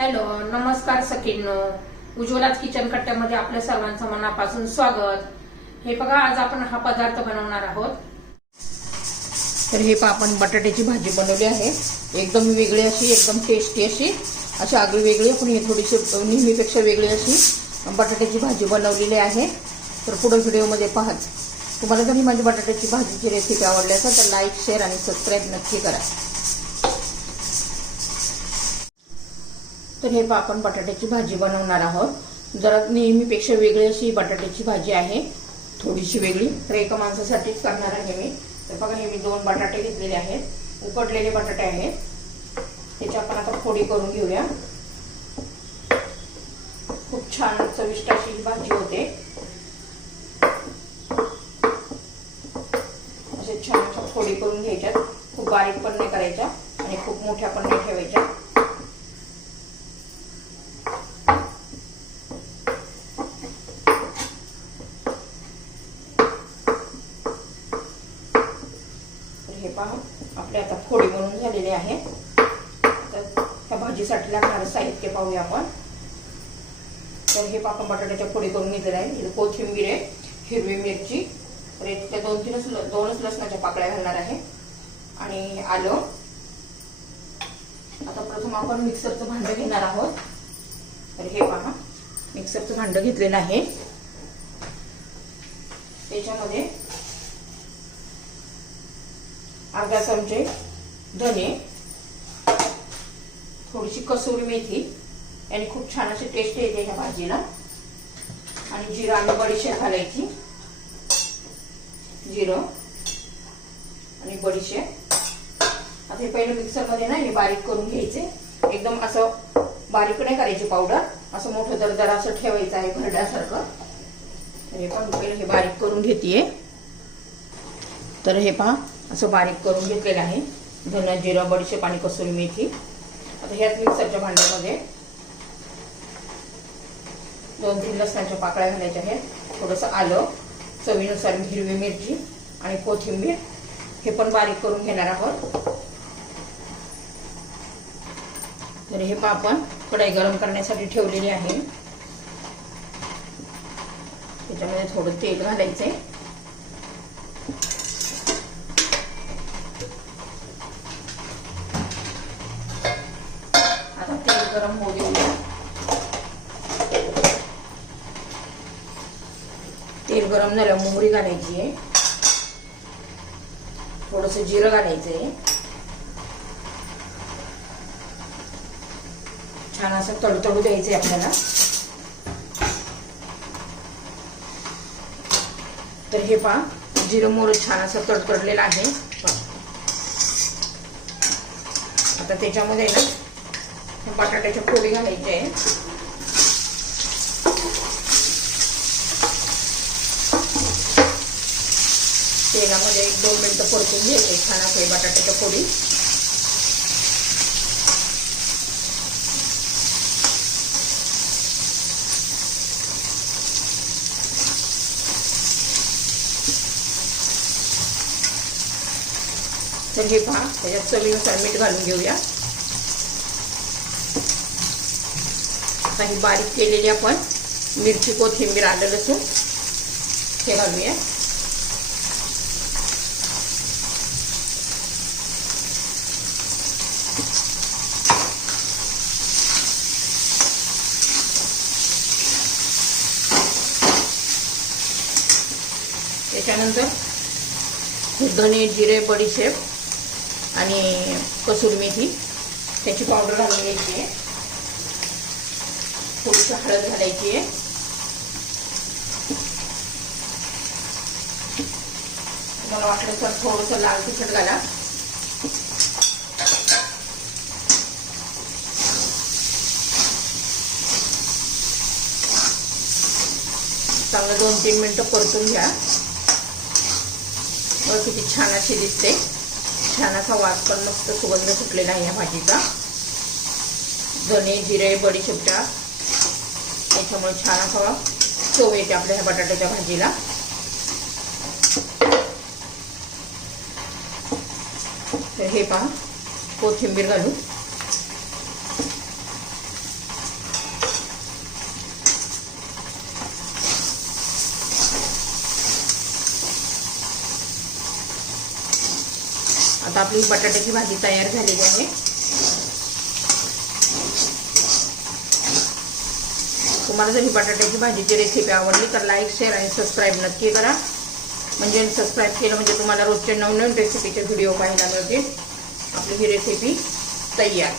Hello, नमस्कार सखींनो. उज्ज्वलाच kitchen कट्ट्यामध्ये आपल्या सर्वांचं मनापासून स्वागत. हे बघा, आज आपण हा पदार्थ बनवणार आहोत. तर हे पहा, आपण बटाट्याची भाजी बनवली आहे. एकदम वेगळी अशी, एकदम टेस्टी अशी आगळी वेगळी, पण ही थोडीशी नेहमीपेक्षा वेगळी अशी बटाट्याची भाजी बनवलेली आहे. तर पुढे व्हिडिओमध्ये पहा. तुम्हाला जर ही माझी बटाट्याची भाजीची रेसिपी आवडली असेल तर लाईक, शेअर आणि सबस्क्राईब नक्की करा. तर हे पहा, आपण बटाट्याची भाजी बनवणार आहोत. जरा नेहमीपेक्षा वेगळी अशी बटाट्याची भाजी आहे, थोडीशी वेगळी. तर एका माणसासाठीच करणार आहे मी. तर बघा, हे मी 2 बटाटे घेतलेले आहेत, उकडलेले बटाटे आहेत. त्याची आपण आता फोडी करून घेऊया. खूप छान चविष्ट अशी भाजी होते. असे छान फोडी करून घ्यायच्यात. खूप बारीक पण नाही करायच्या आणि खूप मोठ्या पण नाही ठेवायच्या. पहा, आपले आता फोडी बनवून झालेले आहे. तर त्या भाजीसाठी लागणारं साहित्य पाहूया आपण. तर हे पहा, आपण बटाट्याच्या फोडी करून घेतलेल्या आहे. इथे कोथिंबीर आहे, हिरवी मिरची, तर इथे 2-3 लसणाच्या पाकळ्या घालणार आहे आणि आलं. आता प्रथम आपण मिक्सरचं भांडं घेणार आहोत. तर हे पहा, मिक्सरचं भांडं घेतलेलं आहे. त्याच्यामध्ये अर्धा चमचे धने, थोडीशी कसुरी मेथी, याने खूप छान अशी टेस्ट येते ह्या भाजीला. आणि जिरं आणि बडीशेप घालायची. जिरं आणि बडीशेप. आता हे पहिले मिक्सरमध्ये ना हे बारीक करून घ्यायचे. एकदम असं बारीक नाही करायची पावडर, असं मोठं दरदर असं ठेवायचं आहे भरड्यासारखं. तर हे पण पहिले हे बारीक करून घेतेय. तर हे पहा, असं बारीक करून घेतलेलं आहे. धने, जिरं, बडीशेप आणि कसुरी मेथी. आता ह्याच मिक्सरच्या भांड्यामध्ये 2-3 लसणाच्या पाकळ्या घालायच्या आहेत. थोडंसं आलं, चवीनुसार हिरवी मिरची आणि कोथिंबीर, हे पण बारीक करून घेणार आहोत. तर हे पहा, आपण कढई गरम करण्यासाठी ठेवलेली आहे. त्याच्यामध्ये थोडं तेल घालायचंय. गरम होऊ देऊया. तेल गरम झाल्यावर मोहरी घालायची आहे. थोडंसं जिरं घालायचंय. छान असं तडतडू द्यायचंय आपल्याला. तर हे पहा, जिरं मोहरी छान असं तडतडलेलं आहे. आता त्याच्यामध्ये ना बटाट्याच्या फोडी घालायच्या आहे. तेलामध्ये 1-2 मिनिटं परतून घ्यायचे छान असे बटाट्याच्या फोडी. तर हे पहा, त्याच्यात चवीनुसार मीठ घालून घेऊया. आता ही बारीक केलेली आपण मिरची, कोथिंबीर, आलं, लसूण हे घालूया. त्याच्यानंतर धने, जिरे, बडीशेप आणि कसुरी मेथी त्याची पावडर घालून घ्यायची आहे. थोडीशी हळद घालायची आहे. तुम्हाला वाटलं तर थोडंसं लाल तिखट घाला. चांगलं 2-3 मिनिटं परतून घ्या. बघा किती छान अशी दिसते. छान असा वास पण, मस्त सुगंध सुटलेला आहे या भाजीचा. धने, जिरे, बडीशेपच्या त्याच्यामुळे छान असा चव येते आपल्या ह्या बटाट्याच्या भाजीला. तर हे पहा, कोथिंबीर घालू. आता आपली बटाट्याची भाजी तयार झालेली आहे. तुम्हाला जर ही बटाट्याची भाजीची रेसिपी आवडली तर लाईक, शेअर आणि सबस्क्राईब नक्की करा. म्हणजे सबस्क्राईब केलं म्हणजे तुम्हाला रोजचे नवनवीन रेसिपीचे व्हिडिओ पाहायला मिळतील. आपली ही रेसिपी तयार.